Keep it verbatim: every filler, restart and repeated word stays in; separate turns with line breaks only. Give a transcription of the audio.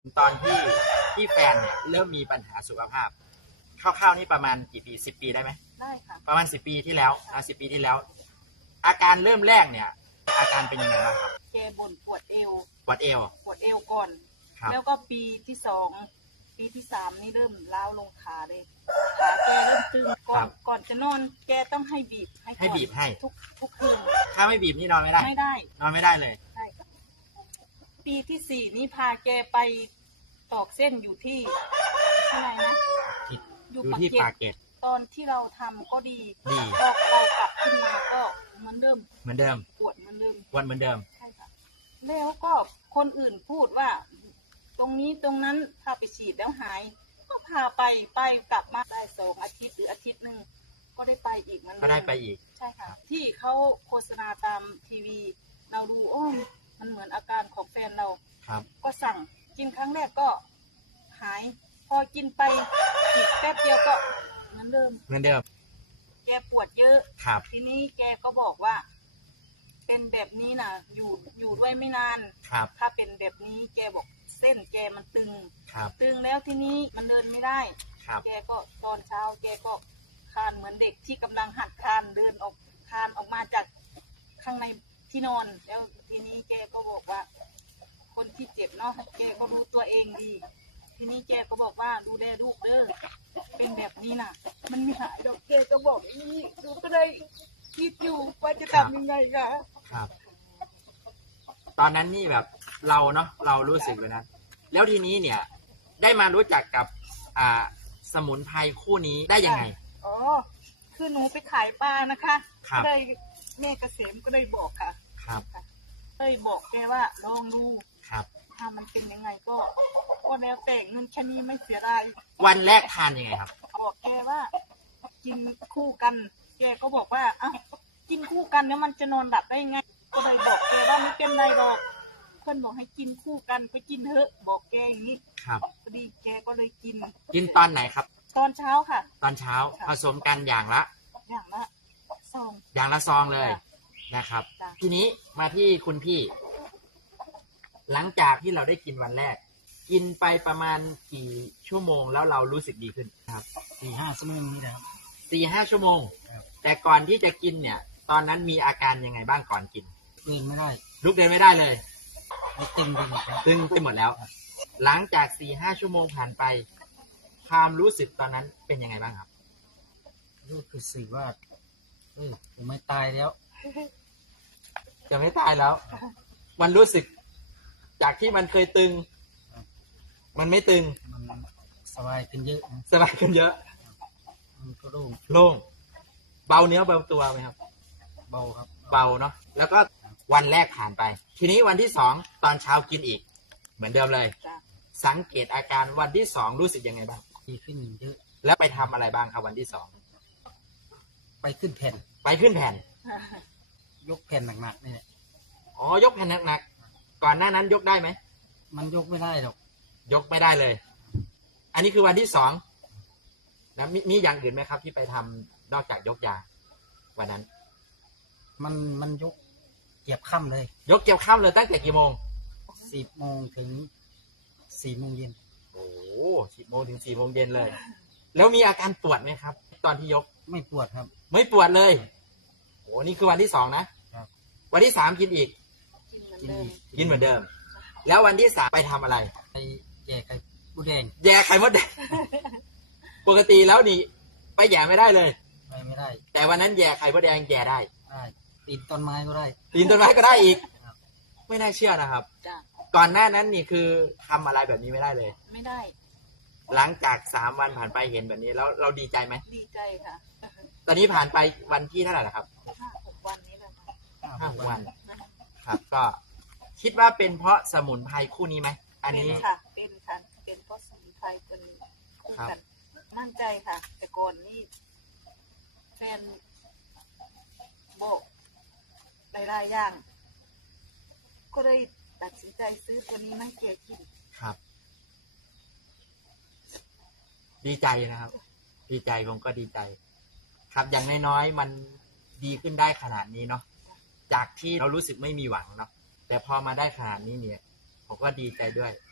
ตอนที่ที่แฟนเนี่ยเริ่มมีปัญหาสุขภาพคร่าวๆนี่ประมาณกี่ปีสิบปีได้ไหม
ได้ค่ะ
ประมาณสิบปีที่แล้วอ่ะสิบปีที่แล้ว อาการเริ่มแรกเนี่ย อาการเป็นยังไงบ้างครับ
แกบ่นปวดเอว
ปวดเอว
ปวดเอวก่อน
ครับ
แล้วก็ปีที่สองปีที่สามนี่เริ่มล้าวลงขาเลยขาแกเริ่มตึงก่อนก่อนจะนอนแกต้องให้บีบให้
ให้บีบให้
ทุกทุกคืน
ถ้าไม่บีบนี่นอนไม่ได้
ไม่ได้
นอนไม่ได้เลย
ใช่ปีที่สี่นี่พาแกไปตอกเส้นอยู่ที่ที่ไหนนะ
อยู่ที่ปากเกร็ด
ตอนที่เราทำก็ดี
ดี
พอเรากลับขึ้นมาก็เหมือนเดิม
เหมือนเดิม
ปวดเหมือนเดิม
ปวดเหมือนเดิม
ใช่ค่ะแล้วก็คนอื่นพูดว่าตรงนี้ตรงนั้นพาไปฉีดแล้วหายก็พาไปไปกลับมาได้สองอาทิตย์หรืออาทิตย์หนึ่งก็ได้ไปอีกมัน
ก็ได้ไปอีก
ใช่ค่ะที่เขาโฆษณาตามทีวีเราดูโอ้มันเหมือนอาการของแฟนเรา
ครับ
ก็สั่งกินครั้งแรกก็หายพอกินไปอีกแป๊บเดียวก็เหมือนเดิม
เหมือนเดิม
แกปวดเยอะ
ครับ
ทีนี้แกก็บอกว่าเป็นแบบนี้นะอยู่อยู่ด้วยไม่นาน
ครับ
ถ้าเป็นแบบนี้แกบอกเส้นแกมันตึง
ครับ
ตึงแล้วทีนี้มันเดินไม่ได้
ครับ
แกก็ตอนเช้าแกก็คลานเหมือนเด็กที่กำลังหัดคลานเดินออกคลานออกมาจากข้างในที่นอนแล้วทีนี้แกก็บอกว่าคนที่เจ็บเนาะแกก็รู้ตัวเองดีทีนี้แกก็บอกว่าดูแลลูกเด้อเป็นแบบนี้น่ะมันไม่หายดอกแกก็บอกอย่างนี้ดูก็เลยคิดอยู่ว่าจะทำยังไงคะ
ครับตอนนั้นนี่แบบเราเนาะเรารู้สึกเลยนะแล้วทีนี้เนี่ยได้มารู้จักกับอ่าสมุนไพรคู่นี้ได้ยังไง
อ๋อคือหนูไปขายปลานะคะ
ก็
เลยแม่เกษมก็เลยบอกค่ะ
ครับ
เลยบอกแกว่าลองดู
ครับ
ถ้ามันเป็นยังไงก็ก็แล้วแต่เงินแค่นี้ไม่เสียดาย
วันแรกทานยังไงครับ
บอกแกว่ากินคู่กันแกก็บอกว่าอ่ะกินคู่กันแล้วมันจะนอนหลับได้ไงก็เลยบอกแกว่าไม่เป็นไรหรอกเพื่อนบอกให้กินคู่กันไปกินเถอะบอกแกอย่างนี้
ครับ
พอดีแกก็เลยกิน
กินตอนไหนครับ
ตอนเช้าค่ะ
ตอนเช้าผสมกันอย่างละ
อย่างละซอง
อย่างละซองเลยนะครับทีนี้มาที่คุณพี่หลังจากที่เราได้กินวันแรกกินไปประมาณกี่ชั่วโมงแล้วเรารู้สึกดีขึ้นครับ
สี่ห้าชั่วโมงนี่นะครับ
สี่ห้าชั่วโมงแต่ก่อนที่จะกินเนี่ยตอนนั้นมีอาการยังไงบ้างก่อนกิน
เดินไม่ได้
ลุกเดินไม่ได้เลย
ตึงไปหมด
ตึงไปหมดแล้วหลังจากสี่ห้าชั่วโมงผ่านไปความรู้สึกตอนนั้นเป็นยังไงบ้างครับ
รู้สึกว่าเออผมไม่ตายแล้ว
จะไม่ตายแล้วมันรู้สึกจากที่มันเคยตึงมันไม่ตึง
มันสบายขึ้นเยอะ
สบายขึ้นเยอะ
มันก็โล่ง
โล่งเบาเนื้อเบาตัวไหมครับ
เบาครับ
เบาเนาะแล้วก็วันแรกผ่านไปทีนี้วันที่สองตอนเช้ากินอีกเหมือนเดิมเลยสังเกตอาการวันที่สองรู้สึกยังไงบ้าง
ดีขึ้นเยอะ
แล้วไปทำอะไรบ้างครับวันที่สอง
ไปขึ้นแผ่น
ไปขึ้นแผ่น
ยกแผ่นหนักๆนี่
อ๋อยกแผ่นหนักๆก่อนหน้านั้นยกได้ไหม
มันยกไม่ได้หรอก
ยกไม่ได้เลยอันนี้คือวันที่สองแล้วมีมีอย่างอื่นไหมครับที่ไปทำนอกจากยกยาวันนั้น
มันมันยกเกี่ยวค่ำเลย
ยกเกี่ยวค่ำเลยตั้งแต่กี่โมง
สิบโมงถึงสี่โมงเย็น
โอ้สิบโมงถึงสี่โมงเย็นเลยแล้วมีอาการปวดไหมครับตอนที่ยก
ไม่ปวดครับ
ไม่ปวดเลยโอ้นี่คือวันที่สองนะครับวันที่สามกินอีก
กินอีก
กินเหมือนเดิมแล้ววันที่สามไปทำอะไร
ไปแย่ไข่มดแดง
แย่ไข่มดแดงปกติแล้วนี่ไปแย่ไม่ได้เลย
ไปไม่ได้
แต่วันนั้นแย่ไข่มดแดงแย่ได้
ได้ปีนต้นไม้ก็ได้
ปีนต้นไม้ก็ได้อีกไม่น่าเชื่อนะครับก่อนหน้านั้นนี่คือทำอะไรแบบนี้ไม่ได้เลย
ไม่ได้
หลังจากสามวันผ่านไปเห็นแบบนี้แล้วเราดีใจไหม
ดีใจค่ะ
ตอนนี้ผ่านไปวันที่เท่าไหร่แล้วครับ
ห้าหกวันนี้แหละ
ห้าหกวันครับก็คิดว่าเป็นเพราะสมุนไพรคู่นี้ไหมอันนี้
ค่ะเป็นค่ะเป็นเพราะสมุนไพรตัวนี้คู่กันมั่นใจค่ะแต่ก่อนนี่แฟนโบกหลายๆอย่างก็เลยตัดสินใจซื้อตัวนี้มาให้แกกิน
ครับดีใจนะครับดีใจผมก็ดีใจครับอย่างน้อยๆมันดีขึ้นได้ขนาดนี้เนาะจากที่เรารู้สึกไม่มีหวังเนาะแต่พอมาได้ขนาดนี้เนี่ยผมก็ดีใจด้วย